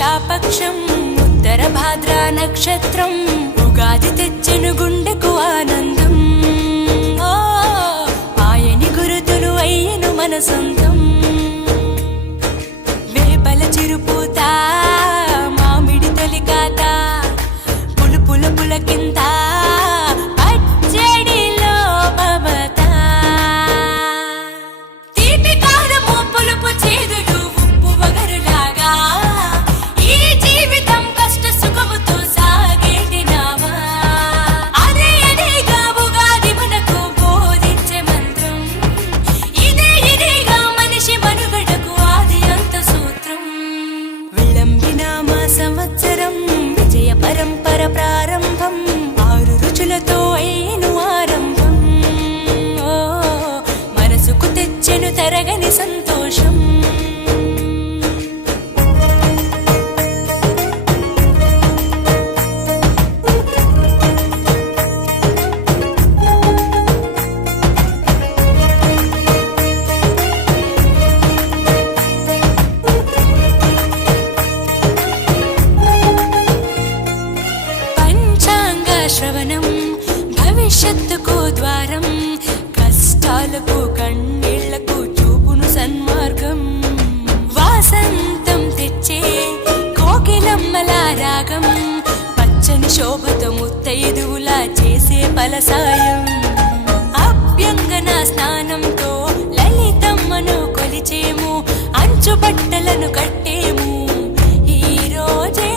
శుక్లాపక్షం ఉత్తర భాద్ర నక్షత్రం ఉగాది తెచ్చెను గుండెకు ఆనందం. ఆయని గురుతులు అయ్యను మన సొంతం. వేపల చిరుపూత మామిడి తొలికాత పులుపుల పులకింత పచ్చడిలో మమత. తీపి కారము పులుపు చేదులు ఉప్పు వగరులాగా ఈ జీవితం కష్ట సుఖముతో సాగేటి నావా. అదే అదేగా ఉగాది మనకు బోధించే మంత్రం. ఇదేగా మనిషి మనుగడకు ఆది అంత సూత్రం. విళంబినామ సంవత్సరం విజయ పరంపర ప్రారంభం. 6 రుచులతో అయ్యను ఆరంభం. మనసుకు తెచ్చెను తరగని సంతోషం. పంచాంగ శ్రవణం భవిష్యత్తుకు ద్వారం. కష్టాలకు కన్నీళ్లకు చూపును సన్మార్గం. వాసంతం తెచ్చే కోకిలమ్మల రాగం. పచ్చని శోభతో ముత్తైదువులా చేసే ఫలసాయం. అభ్యంగన స్నానంతో లలితమ్మను కొలిచేము. అంచు బట్టలను కట్టేము ఈ రోజే.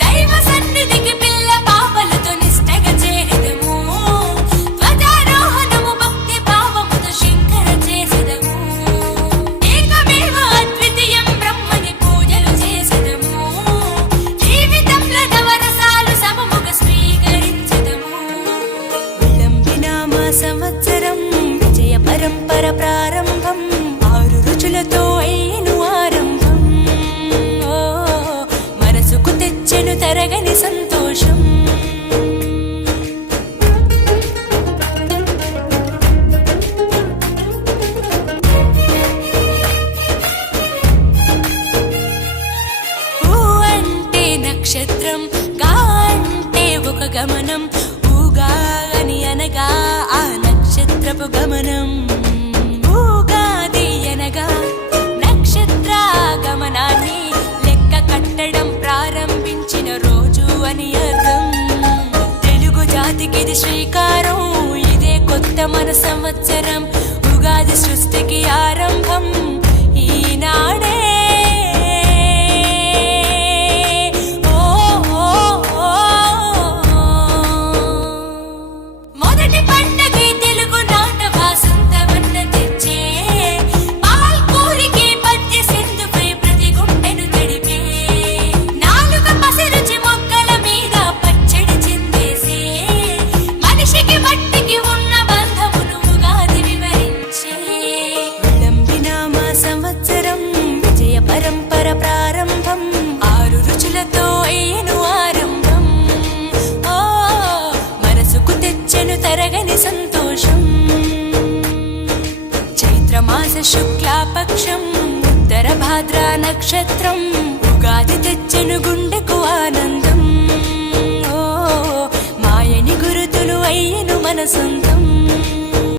దైవ సన్నిధికి పిల్ల పాపలతో నిష్టగా చేరెదము. ధ్వజారోహణము భక్తి భావముతో శంకర చేసెదము. ఏకమేవ అద్వితీయం బ్రహ్మని పూజలు చేసెదము. జీవితంలో నవరసాలు సమముగా స్వీకరించెదము. విళంబినామ సంవత్సరం విజయ పరంపర ప్రారంభం. 6 రుచులతో అయ్యను ఆరంభం. మనసుకు తెచ్చెను తరగని సంతోషం. ఊ అంటే నక్షత్రం, గా అంటే ఒక గమనం. ఊగా అని అనగా ఆ నక్షత్రపు గమనం. ఊగాది అనగా నక్షత్ర గమనాన్ని లెక్క కట్టడం ప్రారంభించిన రోజు అని అర్థం. తెలుగు జాతికిది శ్రీకారం. ఇదే కొత్త మన సంవత్సరం. ఉగాది సృష్టికి ఆరంభం ఈనాడే. మొదటి పండగే తెలుగు నాట వాసంతవన్న తెచ్చే. పాల్కూరికి పద్య సింధుపై ప్రతి గుండెను తడిపే. నాలుక పసిరుచి మొక్కల మీద పచ్చడి చిందేసే. మనిషికి మట్టికి ఉన్న బంధమును ఉగాది వివరించే. విళంబినామ సంవత్సరం విజయ పరంపర ప్రారంభం. 6 రుచులతో అయ్యను ఆరంభం. మనసుకు తెచ్చెను తరగని సంతోషం. చైత్రమాస శుక్లాపక్షం ఉత్తర భాద్ర నక్షత్రం ఉగాది తెచ్చెను గుండెకు ఆనందం. మాయని గురుతులు అయ్యను మన సొంతం.